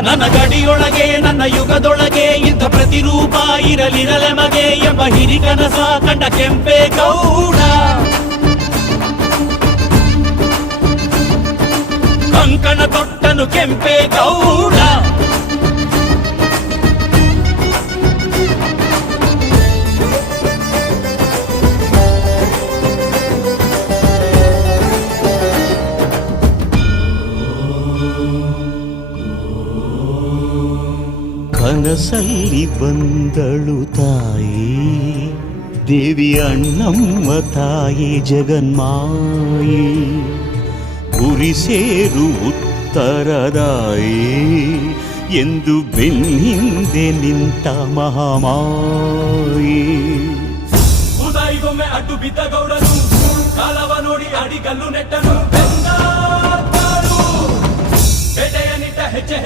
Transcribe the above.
ನನ್ನ ಗಡಿಯೊಳಗೆ ನನ್ನ ಯುಗದೊಳಗೆ ಇಂಥ ಪ್ರತಿರೂಪ ಇರಲಿರಲೆಮಗೆ ಎಂಬ ಹಿರಿಕನಸ ಕಂಡ ಕೆಂಪೇಗೌಡ. ಕಂಕಣ ತೊಟ್ಟನು ಕೆಂಪೇಗೌಡ. ಕನಸಲ್ಲಿ ಬಂದಳು ತಾಯಿ ದೇವಿ ಅಣ್ಣಮ್ಮ ತಾಯಿ ಜಗನ್ಮಾಯಿ. ಗುರಿ ಸೇರು ಉತ್ತರದಾಯಿ ಎಂದು ಬೆನ್ನಿಂದೆ ನಿಂತ ಮಹಾಮಾಯಿ. ಉದಾಯಿಗೊಮ್ಮೆ ಅಡ್ಡು ಬಿದ್ದ ಗೌಡನು ಕಾಲವ ನೋಡಿ ಅಡಿಗಲ್ಲು ನೆಟ್ಟನು.